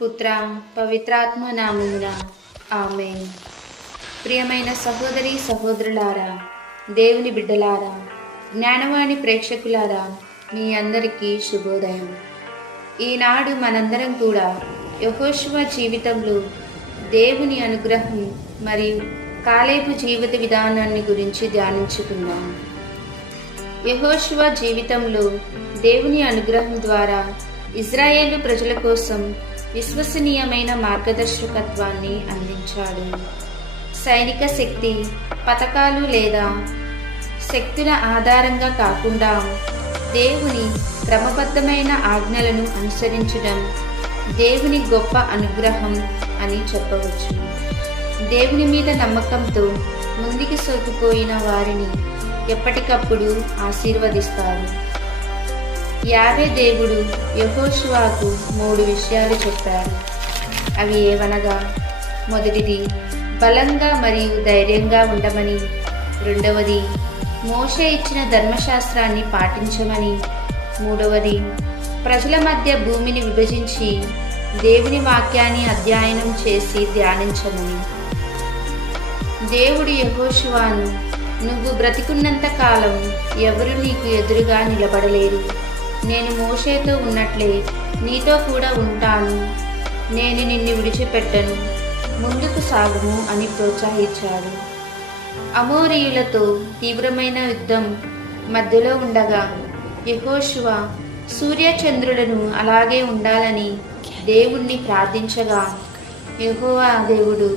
పుత్ర పవిత్రాత్మ నామమున ఆమేన్. ప్రియమైన సహోదరి సహోదరులారా, దేవుని బిడ్డలారా, జ్ఞానవాణి ప్రేక్షకులారా, మీ అందరికీ శుభోదయం. ఈనాడు మనందరం కూడా యెహోషువ జీవితంలో దేవుని అనుగ్రహం మరియు కాలేబు జీవిత విధానాన్ని గురించి ధ్యానించుకుందాం. యెహోషువ జీవితంలో దేవుని అనుగ్రహం ద్వారా ఇజ్రాయేలు ప్రజల కోసం విశ్వసనీయమైన మార్గదర్శకత్వాన్ని అందించాడు. సైనిక శక్తి, పథకాలు లేదా శక్తుల ఆధారంగా కాకుండా దేవుని క్రమబద్ధమైన ఆజ్ఞలను అనుసరించడం దేవుని గొప్ప అనుగ్రహం అని చెప్పవచ్చు. దేవుని మీద నమ్మకంతో ముందుకు సాగిపోయిన వారిని ఎప్పటికప్పుడు ఆశీర్వదిస్తారు. యావే దేవుడు యెహోషువకు 3 విషయాలు చెప్పారు. అవి ఏవనగా, మొదటిది బలంగా మరియు ధైర్యంగా ఉండమని, రెండవది మోషే ఇచ్చిన ధర్మశాస్త్రాన్ని పాటించమని, మూడవది ప్రజల మధ్య భూమిని విభజించి దేవుని వాక్యాన్ని అధ్యయనం చేసి ధ్యానించమని. దేవుడు యెహోషువను, నువ్వు బ్రతికున్నంత కాలం ఎవరు నీకు ఎదురుగా నిలబడలేరు. నేను మోషేతో ఉన్నట్లే నీతో కూడా ఉంటాను. నేను నిన్ను విడిచిపెట్టను. ముందుకు సాగుము అని ప్రోత్సహించాడు. అమోరీయులతో తీవ్రమైన యుద్ధం మధ్యలో ఉండగా యెహోషువ సూర్యచంద్రులను అలాగే ఉండాలని దేవుణ్ణి ప్రార్థించగా, యెహోవా దేవుడు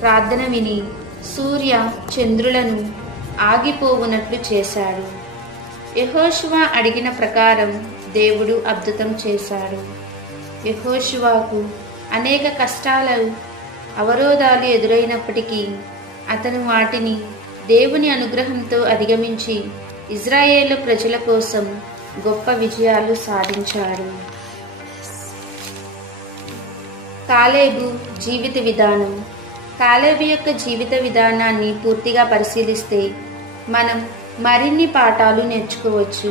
ప్రార్థన విని సూర్య చంద్రులను ఆగిపోవునట్లు చేశాడు. యెహోషువ అడిగిన ప్రకారం దేవుడు అద్భుతం చేశాడు. యెహోషువకు అనేక కష్టాలు, అవరోధాలు ఎదురైనప్పటికీ అతను వాటిని దేవుని అనుగ్రహంతో అధిగమించి ఇజ్రాయేలు ప్రజల కోసం గొప్ప విజయాలు సాధించాడు. కాలేబు జీవిత విధానం. కాలేబు యొక్క జీవిత విధానాన్ని పూర్తిగా పరిశీలిస్తే మనం మరిన్ని పాఠాలు నేర్చుకోవచ్చు.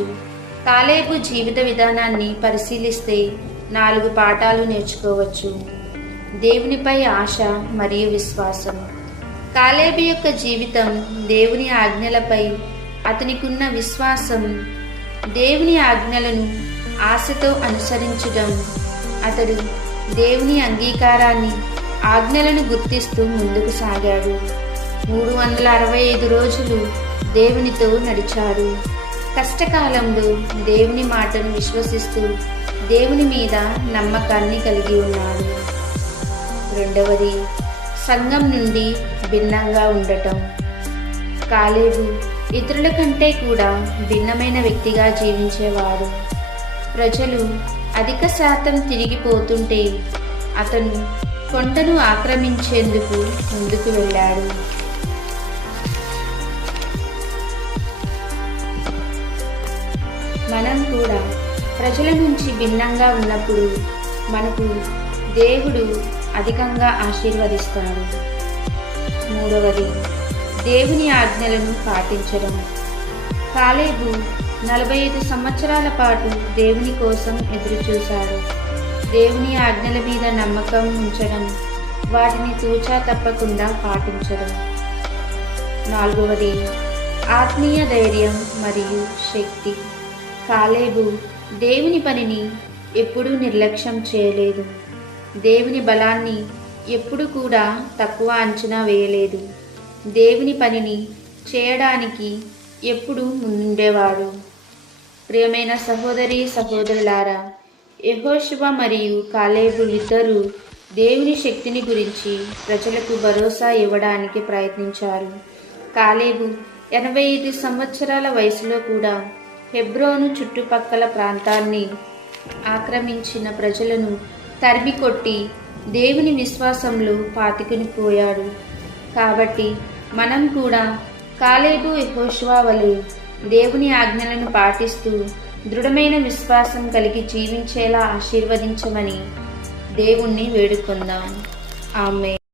కాలేబు జీవిత విధానాన్ని పరిశీలిస్తే 4 పాఠాలు నేర్చుకోవచ్చు. దేవునిపై ఆశ మరియు విశ్వాసం. కాలేబు యొక్క జీవితం దేవుని ఆజ్ఞలపై అతనికున్న విశ్వాసం, దేవుని ఆజ్ఞలను ఆశతో అనుసరించడం. అతడు దేవుని అంగీకారాన్ని, ఆజ్ఞలను గుర్తిస్తూ ముందుకు సాగాడు. 365 రోజులు దేవునితో నడిచాడు. కష్టకాలంలో దేవుని మాటను విశ్వసిస్తూ దేవుని మీద నమ్మకాన్ని కలిగి ఉన్నాడు. రెండవది సంఘం నుండి భిన్నంగా ఉండటం. కాలేబు ఇతరుల కంటే కూడా భిన్నమైన వ్యక్తిగా జీవించేవాడు. ప్రజలు అధిక శాతం తిరిగిపోతుంటే అతను కొండను ఆక్రమించేందుకు ముందుకు వెళ్ళాడు. మనం కూడా ప్రజల నుంచి భిన్నంగా ఉన్నప్పుడు మనకు దేవుడు అధికంగా ఆశీర్వదిస్తాడు. మూడవది దేవుని ఆజ్ఞలను పాటించడం. కాలేబు 45 సంవత్సరాల పాటు దేవుని కోసం ఎదురుచూశాడు. దేవుని ఆజ్ఞల మీద నమ్మకం ఉంచడం, వాటిని తూచా తప్పకుండా పాటించడం. నాలుగవది ఆత్మీయ ధైర్యం మరియు శక్తి. కాలేబు దేవుని పనిని ఎప్పుడూ నిర్లక్ష్యం చేయలేదు. దేవుని బలాన్ని ఎప్పుడు కూడా తక్కువ అంచనా వేయలేదు. దేవుని పనిని చేయడానికి ఎప్పుడు ముందుండేవాడు. ప్రియమైన సహోదరి సహోదరులారా, యెహోషువ మరియు కాలేబు ఇద్దరు దేవుని శక్తిని గురించి ప్రజలకు భరోసా ఇవ్వడానికి ప్రయత్నించారు. కాలేబు 85 సంవత్సరాల వయసులో కూడా హెబ్రోను చుట్టుపక్కల ప్రాంతాన్ని ఆక్రమించిన ప్రజలను తరిమి కొట్టి దేవుని విశ్వాసంలో పాతికుని పోయాడు. కాబట్టి మనం కూడా కాలేబు యెహోషువ వలె దేవుని ఆజ్ఞలను పాటిస్తూ దృఢమైన విశ్వాసం కలిగి జీవించేలా ఆశీర్వదించమని దేవుణ్ణి వేడుకుందాం. ఆమేన్.